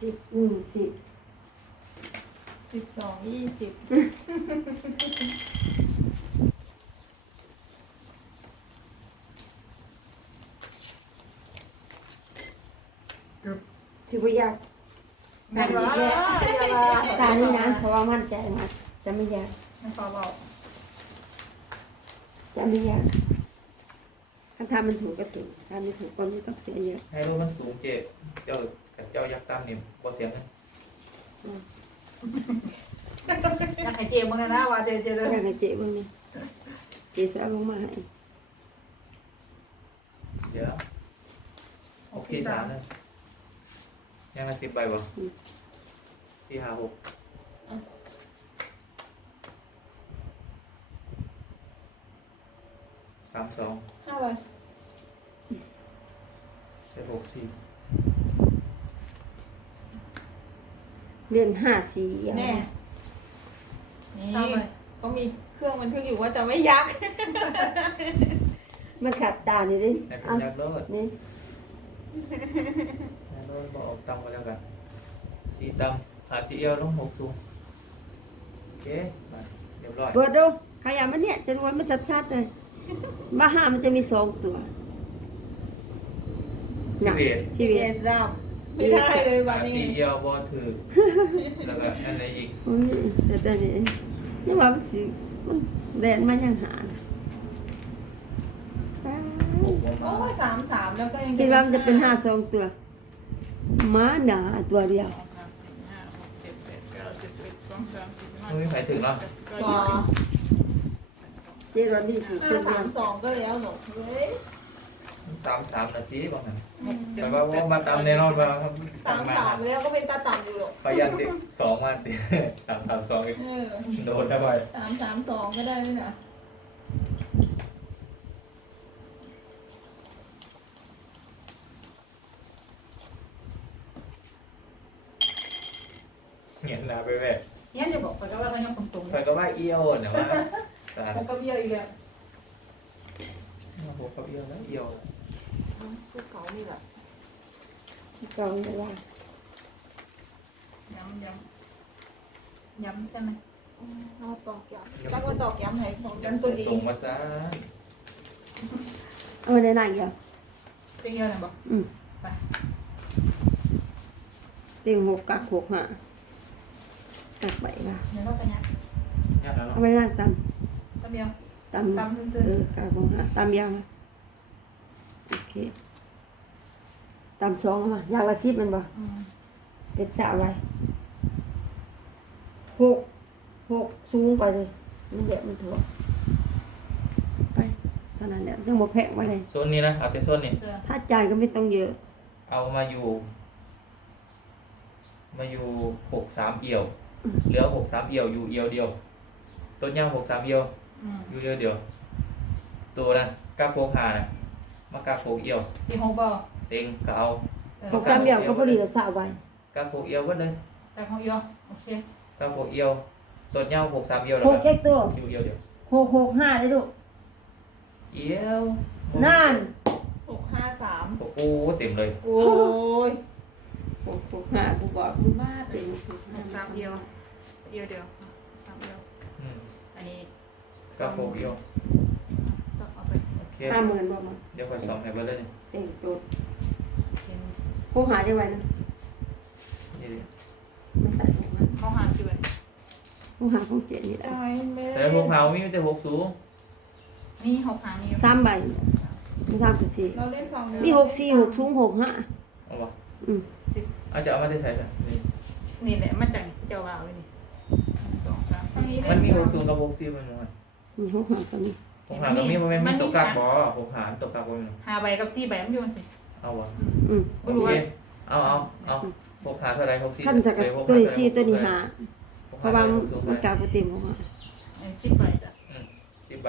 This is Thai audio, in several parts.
สิบหนึ่งสิบสิบสองยี่สิบสิบวิยากแม่ร้อยตานี่นะ เพราะว่ามั่นใจมากจะไม่ยากมันพอบอกจะไม่ยากถ้าทำมันถูกก็ถูกถ้าไม่ถูกก็ไม่ต้องเสียเยอะให้รู้มันสูงเจ็บเจ้า กับเจ้ายักษ์ตั้มนี่บ่เสียงเลยอยากให้เจมส์มึงนะว่าเจเจเลยอยากให้เจ๊เบ้างนี่เจ๊จะเอาลงมาให้เดี๋ยวหกสี่สามเลยยังมาสิบใบบ่สี่ห้าหกสามสองห้าใบ เจ็ดหกสี่ เรียนห้าสี่เอาแน่นี่เขามีเครื่องบันทึกอยู่ว่าจะไม่ยักมันขัดตานี่ดิให้เป็นเอายักษ์เลิศนี่ยักษ์เลิศบ่ออกตั้มก็แล้วกันสี่ตั้มหาสี่เอียวลงหกสูงโอเคมาเรียบร้อยเปิดดูขยะมันเนี่ยจนวันมันชัดๆเลยบ้าห้ามันจะมีสองตัวสิบเอ็ดชีวิตเอ็ดจ้า ไม่ได้เลยวัหานนี้ สี่เอียวบ่ถือแล้วก็อันไหนอีกโอ้ยแต่แต่นี่นี่ว่ามันสิมันแดนมันยังหาน่ะอ้าวโอ้โหโอ้มาสามสามแล้วก็ยังคิดว่ามันจะเป็นห้าสองตัวหมาหนาตัวเดียวไม่มีใครถึงเนาะว้าเจ๊รอนดีสุดห้าตัวเดีสายมวสองก็แล้วหนูเฮ้ย สามสามนาทีบ้างนะแต่ว่าว่ามาตามแน่นอนว่าสามสามแล้วก็เป็นตาต่ำอยู่หรอกประหยัดดิสองมาติสามสามสองอีกเออโดนได้ไปสามสามสองก็ได้ด้วยนะเห็นนะไปแม่เนี่ยจะบอกไปก็ว่าก็ยังตรงๆไปก็ว่าเอี้ยวนะว่าตาผมก็เบี้ยวอีกแล้วผมก็เอี้ยวแล้วเอี้ยว คือเขานี่แหละกองเลยว่าย้ำย้ำย้ำใช่ไหมเราตอกย้ำจักว่าตอกย้ำไหนของย้ำตัวดีตรงมาซะเอาในหนังเดียวเป็นเยอะนะบอกอืมเต็งหกกักหกห้ากักใบว่าเดี๋ยวเราไปยัดยากแล้วเอาไปนั่งตตะเบียวำตำตำซื้เอออกักหกห้าตำยาวมาโอเค ตำสองเอามาอยางละสิบแมันบ่อืมเป็นสาวไว้หกหกสูงไปเลยมันเดะมันถั่วไปเท่านั้นแหละยังบอกแพงมาเลยโซนนี้นะเอาแต่โซนนี้เจอถ้าจ่ายก็ไม่ต้องเยอะเอามาอยู่ มาอยู่หกสามเอี่ยว เหลือหกสามเอี่ยวอยู่เอี่ยวเดียวต้นยางหกสามเอี่ยว อืมอยู่เอี่ยวเดียวตัวนั้นกาโคกหานะ มากาโคกเอี่ยวตีหกบอเต็งก็เอาหกสามเดียวก็พอดีละสาวไว้กาโคกเอี่ยวก็เลยแต่ของเยอะโอเคกาโคกเอี่ยวต้นยางหกสามเอี่ยวแล้วหกักแยกตัวอยู่เอี่ยวเดียวหกหกห้าเลยลูกเอี่ยวนั่นหกห้าสามโอ้โหเต็มเลยโอ้ยหกหกห้ากูบอกคุณว่าเป็นหกหห้ากสามเดียวเดียวเดียวสามเดียวอืมอันนี้กาโคกเอี่ยวต้อง เอาไปโอเคห้าหมื่นบอกมาเดี๋ยวคอยสองให้เบอร์เลยนี่เต็งตัวเป็นหกหาได้ไว้นะนี่ดิมันตัดออกมาเขาหารจุดหกหาของเจ็ดนี่แหละแต่พวกเรามีแต่หกสูงนี่หกหารนี่สามใบมีสามกับสี่เราเล่นฟังมีหกสี่หกสูงหกห้าเอาปะอืมสิบเอาจะเอามาได้ใส่สันี่นี่แหละมันจังเจ้าบ่าวเลยนี่สองสามสี่มันมีหกสูงกับหกสี่มันมั้งนี่หกหาตัว นี้ผมหาก็มีมันมีตกกากบ่ผมหาตกกากบ่มีหาใบกับสี่ใบมันอยู่มันสิเอาวะอืมโอเคเอาเอาเอาหกหาเท่าไรหกสี่ขั้นจากกับตัวนี้สี่ตัวนี้หาเพราะว่ามันสูงมันไปกลายเป็นเต็มหกหาอันนี้สิบใบจ้ะสิบใบ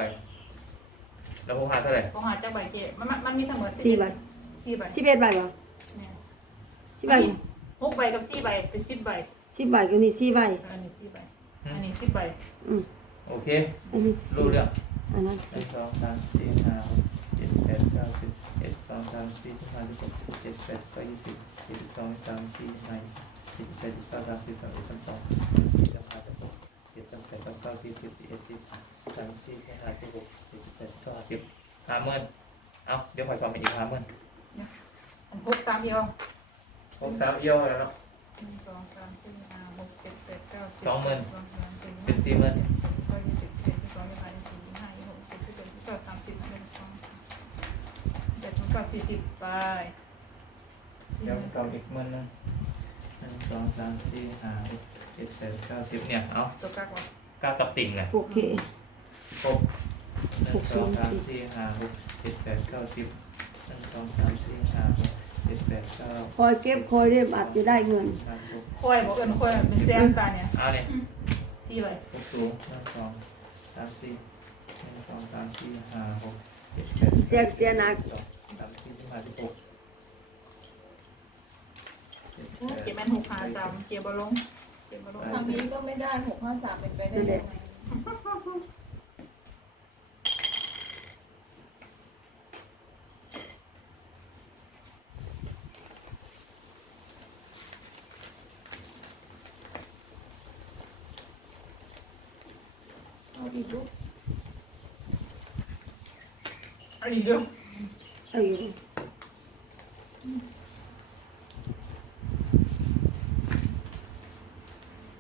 แล้วหกหาเท่าไรเขาหาจากใบเจ๊มันมันมันมีทั้งหมดสี่ใบสี่ใบสิบเอ็ดใบบ่เนี่ยสิบใบหกใบกับสี่ใบเป็นสิบใบสิบใบก็นี่สี่ใบอันนี้สี่ใบอันนี้สิบใบอืมโอเคอันนี้รู้สี่เรื่อง อันนั้นหสี่นึ่งสองสามสี่ห้าหกเจ็ดแปดเก้าสิบเอ็ดสองสามสี่สิบห้าสิบหกสิบเจ็ดแปดเก้ายี่สิบยี่สิบสองสามสี่ห้าสิบเจ็ดสิบเก้าสามสิบสามสิบสามสองสี่สามห้าสามหกเจ็ดสามแปดสามเก้าสี่สิบสี่เอ็ดสี่สามสี่สี่ห้าสี่หกเจ็ดสิบแปดสิบเก้าสิบห้าหมื่นเอาเดี๋ยวคอยสอบอีกห้าหมื่นอันพกสามเดียวหกสามเอี่ยวแล้วเนาะหนึ่งสองสามสี่ห้าหกเจ็ดแปดเก้าสิบสองหมื่นสองสามสี่เป็นสี่หมื่น เจ็ดมันก็สี่สิบไปเดี๋ยวสอบอีกหมื่นหนึงหนึ่งสองสามสี่ห้าหกเจ็ดแปดเก้าสิบเนี่ยเอาตัวกลางก่อนเก้ากับติ่งเลยโอเค ครบหนึ่งสองสามสี่ห้าหกเจ็ดแปดเก้าสิบหนึ่งสองสามสี่ห้าหกเจ็ดแปดเก้าคอยเก็บคอยเรียบอาจจะได้เงินสามหกค่อยบอกเอิญค่อยเป็นแซมตาเนี่ยเอาเนี่ยสี่เลยหกสูงหนึ่งสองสามสี่หนึ่งสองสามสี่ห้าหกเจ็ดแปดเสียเสียหนักสอง สามสี่สิบห้าสิบหกเก็บแม่นหกหาสามเก็บบอลลงเก็บบอลลงทางนี้ก็ไม่ได้หกห้าสามเป็นไปได้ยังไงเอาดีดูอันนี้เรื่อง เออ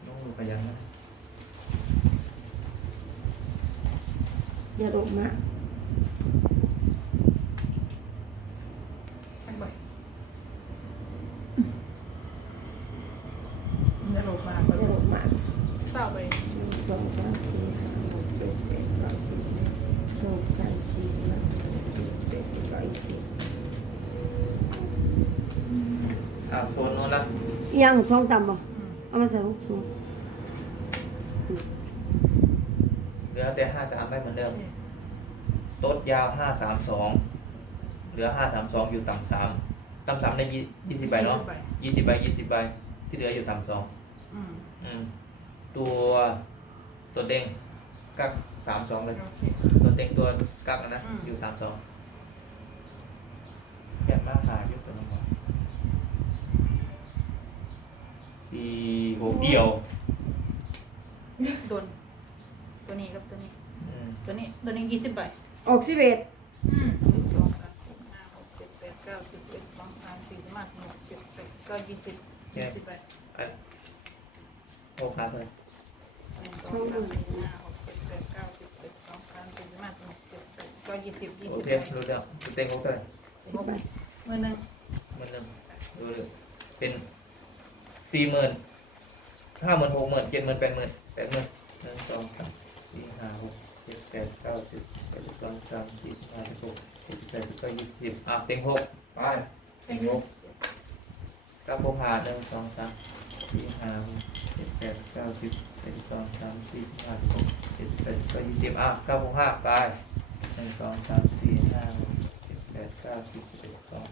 น้องมือไปยังนะอย่าลงมาทั้งใบจะลงมา อย่าลงมา เศร้าไป หนึ่งสองสามสี่ห้าหกเจ็ดแปดเก้าสิบหนึ่งสองสามสี่ห้าหกเจ็ดแปดสิบเก้ายี่สิบ อ่าโซนนู้นละอีหยังช่องต่ำบ่เอามาใส่หกสูงเหลือแต่ห้าสามไปเหมือนเดิมโต๊ดยาวห้าสามสองเหลือห้าสามสองอยู่ต่ำสามต่ำสามได้ยี่ยี่สิบใบเนาะยี่สิบใบยี่สิบใบที่เหลืออยู่ต่ำสองอืมอืมตัวตัวเต็งกักสามสองเลย โอเค ตัวเต็งตัวกักอะนะอืม อยู่สามสองแบบมากหาอยู่ตัวนึงวะ สี่หกเดียวโดน ตัวนี้กับตัวนี้ อืมตัวนี้ ตัวนี้ยี่สิบใบออกสิบเอ็ดอืมหนึ่งสองสามสี่ห้าหกเจ็ดแปดเก้าสิบเอ็ดสองสามสี่ห้าหกเจ็ดแปดเก้ายี่สิบยี่สิบใบโอ้ครับเลยหนึ่งสองสามสี่ห้าหกเจ็ดแปดเก้าสิบเอ็ดสองสามสี่ห้าหกเจ็ดแปดเก้ายี่สิบยี่โอสิบเครู้แล้วตัวเต็งเขาเท่าไหร่สิบใบเมื่อนึงมันหนึ่งดูเลยเป็น สี่หมื่นห้าหมื่นหกหมื่นเจ็ดหมื่นแปดหมื่นแปดหมื่นหนึ่งสองสามสี่ห้าหกเจ็ดแปดเก้าสิบแปดสิบสองสามสี่ห้าสิบหกเจ็ดสิบแปดสิบเก้ายี่สิบอะเต็งหกไปเต็งหกเก้าหกหาหนึ่งสองสามสี่ห้าหกเจ็ดแปดเก้าสิบแปดสิบสองสามสี่ห้าสิบหกเจ็ดแปดสิบเก้ายี่สิบอะเก้าหกห้าไปหนึ่งสองสามสี่ห้าหกเจ็ดแปดเก้าสิบสิบเอ็ดสิบสอง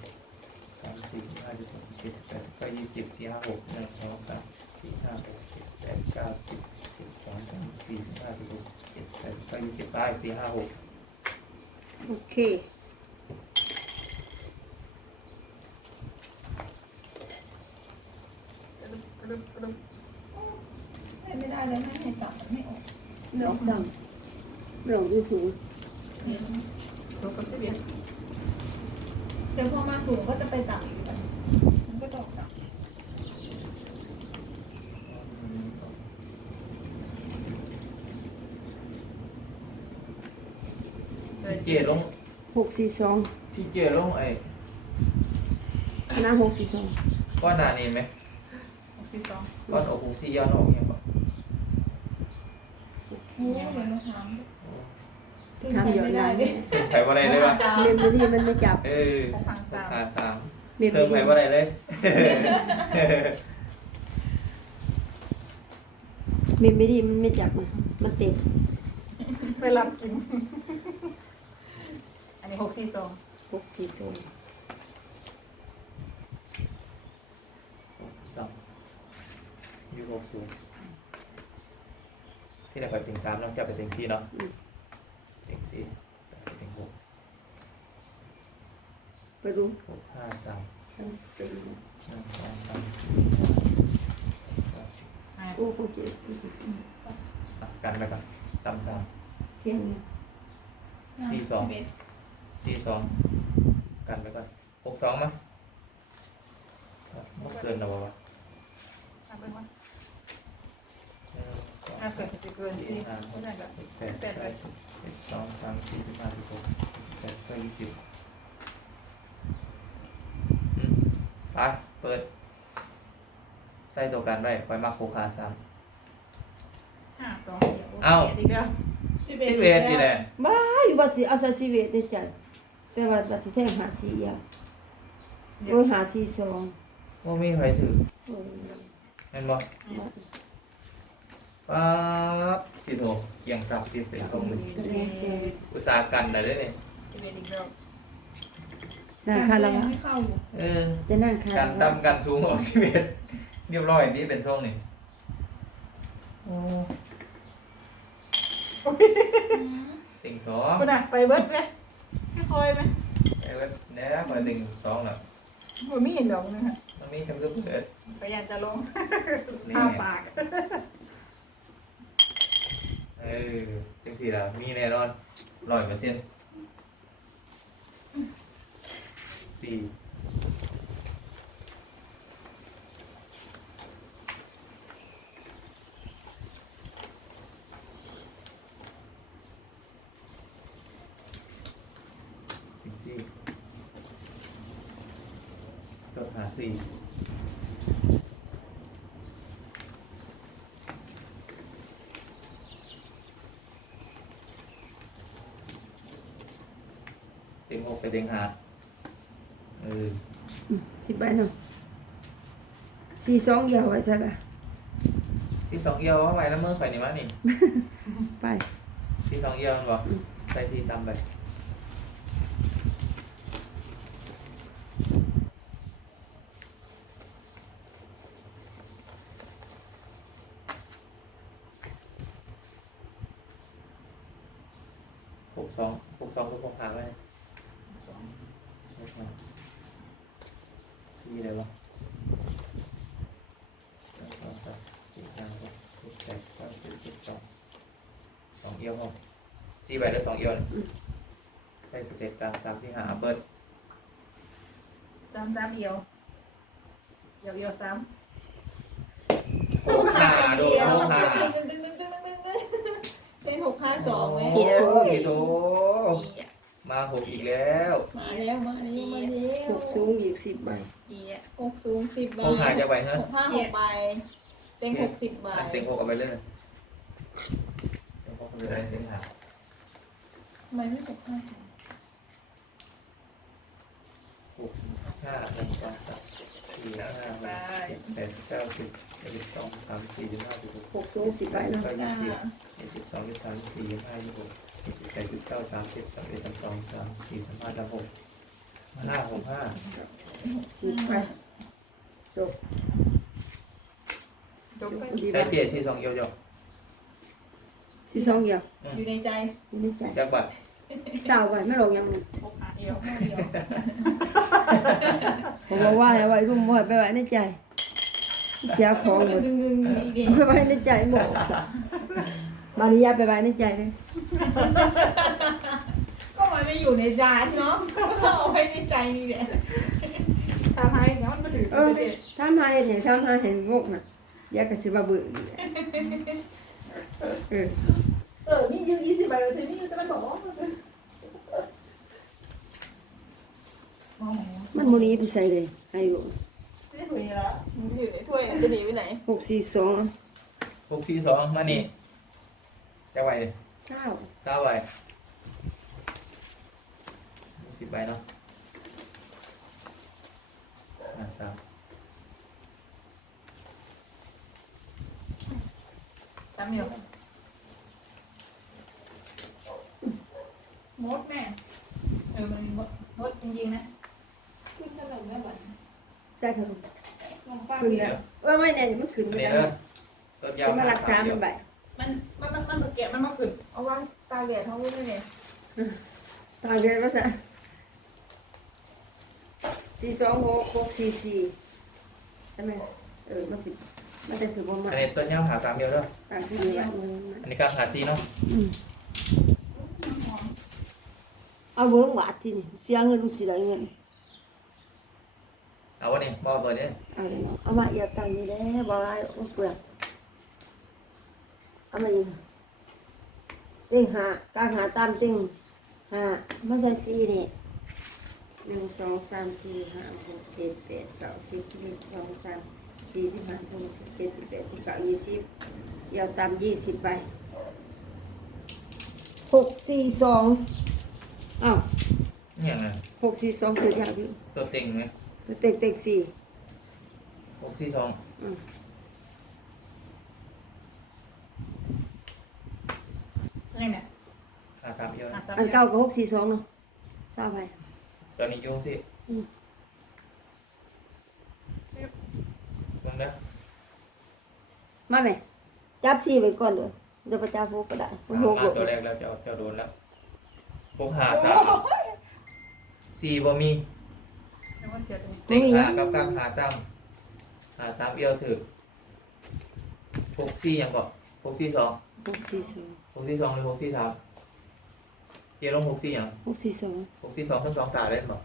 สามสี่ห้าสิบหกสิบแปดก็ยี่สิบสี่ห้าหกหนึ่งสองสามสี่ห้าหกเจ็ดแปดเก้าสิบสิบสองสามสี่สิบห้าสิบหกเจ็ดแปดก็ยี่สิบได้สี่ห้าหกโอเคกระดึบกระดึบกระดึบให้ไม่ได้เลยไม่ให้ตัดมันไม่ออกเรื่องต่ำเรื่องที่สูงสองกับสิบเอ็ดเดี๋ยวพอมาสูงก็จะไปต่ำอีก แบบมันก็ดอกต่ำที่เจลงหกสี่สองที่เจลงไอ้คณะหกสี่สองก้อนหนานี่ไหมหกสิบสองก้อนอกหูซี่ยอนออกเนี่ยป่ะโอ้ยเหมือนมะขามถึงทำเยอะไม่นะได้ดิเติมไผ่ว่าไรเลยวะเมมโมรี่มันไม่จับ เออหกพันสามหาสาม เมมโมเติมไผ่รี่ว่าไรเลย เมมโมรี่มันไม่จับนะมันเต็มไปรับกิน อันนี้หกสี่สองหกสี่สองสองยูหกศูนย์ที่ไหนไปติงสามน้องจะไปติงสี่เนาะติงสี่ไปติงหก ไปดูหกห้าสามเต็มหนึ่งสองสามสี่ห้ากูกูเจ็ดอะกันไปก่อนตำสามเที่ยงนี้สี่สองสี่สองกันไปก่อนหกสองมั้ยอะไม่เกินหรอวะเอาเป็นว่าหนึ่งสองถ้าเกิดจะเกินสี่ก็ได้แบบแปดแปดเจ็ดสองสามสี่สิบห้าสิบหกแปดเก้ายี่สิบอืม ไป เปิด ใส่ตัวกันไว้ไว้มาโคคาสามห้าสองเอ้าอีกแล้วสิบเอ็ดนี่แหละบ้าอยู่บัดสิเอาซาซิเวตได้ใจแต่ว่าบัดสิแท่งหาสีอะโอ้ยหาสีสองว่ามีใครถือโอ้ยเห็นบ่ป๊าบสิโถเกียงกลับที่เป็นทรงหนึ่งอุตสาหกันได้เลยเนี่ยสิบเอ็ดอีกแล้ว นั่งคารายัวะงไม่เข้าอยู่เออ จะนั่งคากัรานวะต่ำกันสูงออกสิบเอ็ดเรียบร้อยนี่เป็นทรงนี่โอ้ติ่งสองคุณอะไปเบิร์ดไหมไม่คอยไหมไอ้เว้ยแหน่มาติ่งสองแล้วผมไม่เห็นดอกนะฮะมันมีจำก็เปิดพยายามจะลงนี่อ้าไงปากเออจังสี่ละมีแน่นอนร้อยเปอร์เซ็นต์ สี่สี่ตัวหาสี่เต็งหกไปเต็งหา สิบใบเนาะสี่สองเดียวไว้ใช่ปะที่สองเอียวว่าไงแล้วเมื่อไฟนี่มานี่ไปที่สองเอียวมันบอกอืมใส่ที่ตำไปหกสองหกสองคือหกพันเลยสองหกพันสี่ เลยวะหนึ่งสองสามสี่ห้าหกเจ็ดแปดเก้าสิบสิบสองสองเอียวหกสี่ใบหรือสองเอียวเนี่ยใช่สิบเจ็ดกลางสามสี่ห้าเบิร์ดสามสามเอียวเอียวเอียวสามหกห้าโดนหกห้าตึ้งตึ้งตึ้งตึ้งตึ้งตึ้งเป็นหกห้าสองไหมโอ้โหกิโล มาหกอีกแล้วมาแล้วมาแล้วมาแล้วหกสูงอีกสิบใบเอียหกสูงสิบใบหกห้าจะไปเฮ้ยหกห้าหกใบเต็งหกสิบใบเต็งหกเอาไปเลยเต็งหกเอาไปเลยเต็งห้าทำไมไม่หกห้าสองหกห้าหกสองสามสี่ห้าหกเจ็ดแปดเก้าสิบเอ็ดสิบสองสามสิบสี่สิบห้าสิบหกหกสูงสิบใบเนาะเก้ายี่อ่าสิบเอ็ดสิบสองยี่สิบสามยี่สิบสี่ยี่สิบห้ายี่สิบหกยี่ สิบแปดยี่สิบเก้าสามสิบสามเอ็ดสามสองสามสี่สามห้าสามหกห้าหกห้าสิบไปจบจบไปดีใช้บ้าเจ็ดสี่สองเอียวเดียวสี่สองเดียวอยู่ในใจอยู่ในใจจักบัตรสาวไว้ไม่ลงยังมึงหกห้าเอียวห้าเดียวผมบอกว่าเอาไว้รุ่มบ่อยไปไว้ในใจ เสียของหมดตึ้งตึ้งอีกเดีไปไว้ในใจหมด มาริยาไปไว้ในใจเลยก็มันไม่อยู่ในจานเนาะก็ต้องเอาไว้ในใจนี่แหละทำให้เนาะมันถือเออทำให้เนี่ยทำให้เห็นงกน่ะอยากกระสิบเบื่ออีกเออเออนี่ยืมยี่สิบใบเลยทีนี้จะมาบอกว่ามันมูนี้ไปใส่เลยอายุไม่ถุยแล้วมันอยู่ในถ้วยจะหนีไปไหนหกสี่สองหกสี่สองมานี่ จะไหวเลยเศร้าเศร้าไหวสิบใบเนาะอ่าสามตามเดียวมดแม่เออมันลดจริงๆนะขึ้นขนมแม่บันใจขนมลงป้าขึ้นเดียแล้ววเออไม่เนี่ยมันขึ้นอันไม่นี้ได้เริ่มต้นยาวจะมารักษามันไป มันมันมันมันเก็บมันมาขึ้นเอาว่าตาแดดเขาไม่ได้เนี่ยตายเลยว่าซะสี่สองหกหกสี่สี่ใช่ไหมเออมันสิมันจะสืบว่ามาอันนี้ต้นย่าหาสามเดียวเด้อต่างที่นี่ละมึงอันนี้ก็หาซีเนาะอืมเอาเบิ้งหวาดที่นี่เสียเงินลูกสิได้เงินเอาวันนี้บอเบอร์นี้เอาเลยเนาะเอามาเอียดตังค์นี่แหละบ่ได้บ่เปลือกเอามาอีก ติ่งหากลางหาตามติ่งหามาใส่สี่นี่หนึ่งสองสามสี่ห้าหกเจ็ดแปดเก้าสิบสิบเอ็ดสิบสองสามสี่สิบห้าสิบหกสิบเจ็ดสิบแปดสิบเก้ายี่สิบเอียวตามยี่สิบไปหกสี่สองอ้าวเนี่ยไงหกสี่สองคือยาวอยู่ตัวเต็งไหมเต็กเต็กสี่หกสี่สองอืม นี่เนี่ย หาสาม เดียวหานะสามอันเก่าก็หกสี่สองเนาะทราบไปตอนนี้โยงสิอืมลงนะมาไหมจับสี่ไปก่อนเลยเดี๋ยวประจับหกก็ได้สามหกมาตัวแรกแล้วจะจะโดนแล้วหกหาสามสี่บ่มีแล้วก็เสียตรงนี้เต็งหากับกลางหาตั้มหาสามเอียวถือหกสี่ยังบอกหกสี่สองหกสี่สองหกสี่สองหรือหกสี่สาม เจลงหกสี่ยังหกสี่สองหกสี่สองทั้งสองตาเล่นบอก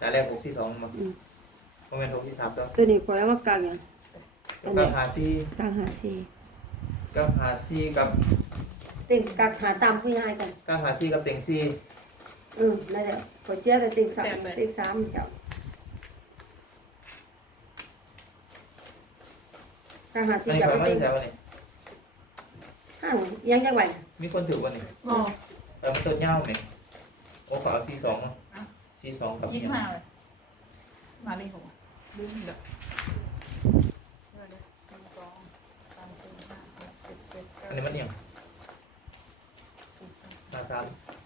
ตาแรกหกสี่สองมาอืมเพราะเป็นหกสี่สามตัวตัวนี้คอยเอามากลางอย่างกับกลางหาสี่กลางหาสี่กับหาสี่กับเต็งกักหาตามผู้ยายกันกลางหาสี่กับเต็งสี่อืมนั่นแหละขอเชื่อแต่เต็งสามเต็งสามเจ้ากลางหาอัสี่นนี้จับคอยไปไม่เต็งใช่วันนี้ห้างยังยังไหวมีคนถือวันนี้อ๋อ แต่มันตัวเน่าไหมโอ้ขอเอาสี่สองมาสี่สองกับยี่สิบเนี่ยห้าเลยมาดิผมดูเดี๋ยวเดี๋ยวเดี๋ยวหนึ่งสองสามสี่ห้าหกเจ็ดแปดเก้าอันนี้มันยังสิบสิบหาสาม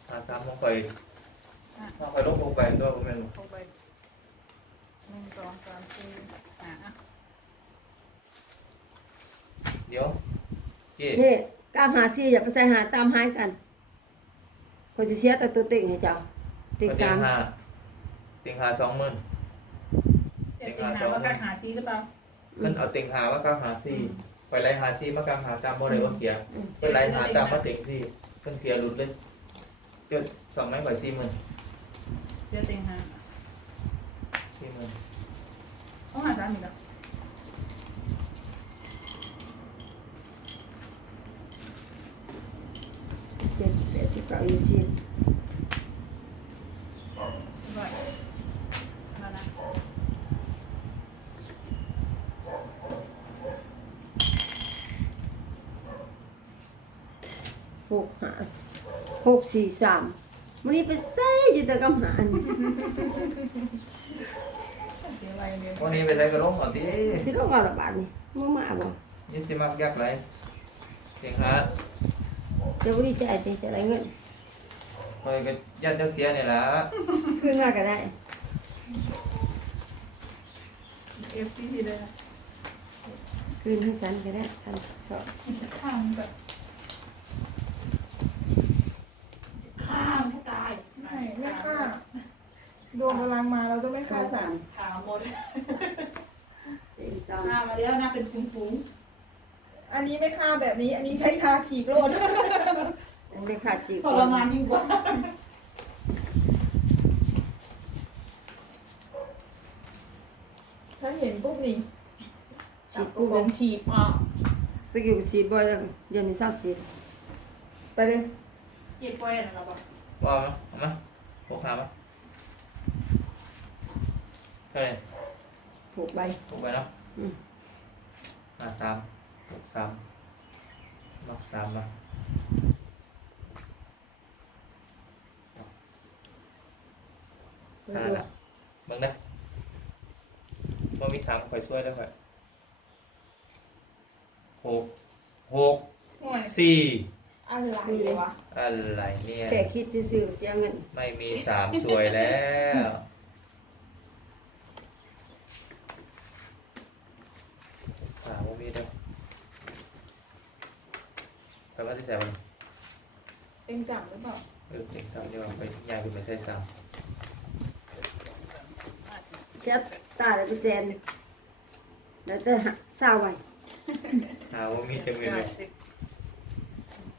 หาสามมองคอยห้ามองคอยลบลงไปด้วยผมเป็นเข้าไปหนึ่งสองสามสี่ห้าอะเดี๋ยวเจ๊นี่กลางหาสี่อย่าไปใส่หาตามหายกัน ขอจะเชื่อแต่ตัวเต็งให้เจ้าเต็งเต็สางมหาเต็งหาสองหมื่นเจ็ดสิบห้าว่าการหาซีหรือเปล่ามันเอาเต็งหาว่ากลางหาสี่ไปไล่หาสี่มากลางหาตามบ่ได้ว่าเสียไปไล่หาตามมาเต็งสี่เพิ่นเสียหลุดเลยเดี๋ยวสองไม้ข่อยสี่หมื่นเจ็ดสิบห้าสี่หมื่นต้องหาสามอีกแล้ว เจ็ดแปดสิบ เก้ายี่สิบร้อยมานะหกหาหกสี่สามมันนี้ไปใส่อยู่แต่กำหารเสียอะไรเนี่ยวันนี้ไปใส่กระลงก่อนดิสิต้องเอาละบาทนี่มึงมาบ่ยี่สิบมักยากไรเต็งหาเดี๋ยววันนี้จะไอ้ตีจะได้เงินค อยก็ยันเจ้าเสียเนี่ยละขึ้นมาก็ได้เอฟซีเลยนะคืนให้สันก็ได้สันชอบข้ามแบบข้ามให้ตายไม่ไม่ฆ่าดวงพลังมาเราก็ไม่ฆ่าสัตว์ขาหมดเต็มตามข้ามาแล้วนะเป็นฟุ้งอันนี้ไม่ฆ่าแบบนี้ อันนี้ใช้คาฉีกโลด อันนี้ขาดจีๆทรมานยิ่งกว่าถ้าเห็นปุ๊บนี่ฉีดกูกูบเลอยกฉีกอะตะกี้ก็ฉีดบ่อยแล้วเดี๋ยวนี้เศร้าฉีดไปเลยเจ็บป่วยนะเราบอกว่ามั้ยเอามั้ยหกหามั้ยเท่าไหร่หกใบหกไปเนาะอืมหาสามหกสามมักสามมา ไปขนาดดูละมึงนะว่ามีสามคอยช่วยได้ค่อยหกหกห่วยสี่อะไรวะอะไรเนี่ยแค่คิดซื่อๆเสียเงินไม่มีสามสวยแล้วขาโมมีเด้อแต่ว่าที่แสบมันเองจับหรือเปล่าเออเด็กทำเดี๋ยวไปยายคุณไปใช้สาม แค่ตาเลยไปแจนแล้วจะหาเศร้าไว้หาว่ามีจังเลยเลยสิบ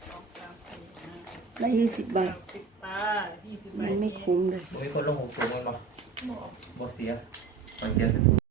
สองสามสี่ห้าหกได้ยี่สิบใบสิบใบยี่สิบใบมันไม่คุ้มเลยมีคนลงหกสูงมันบ่บอกบ่เสียบ่เสียเป็นทุน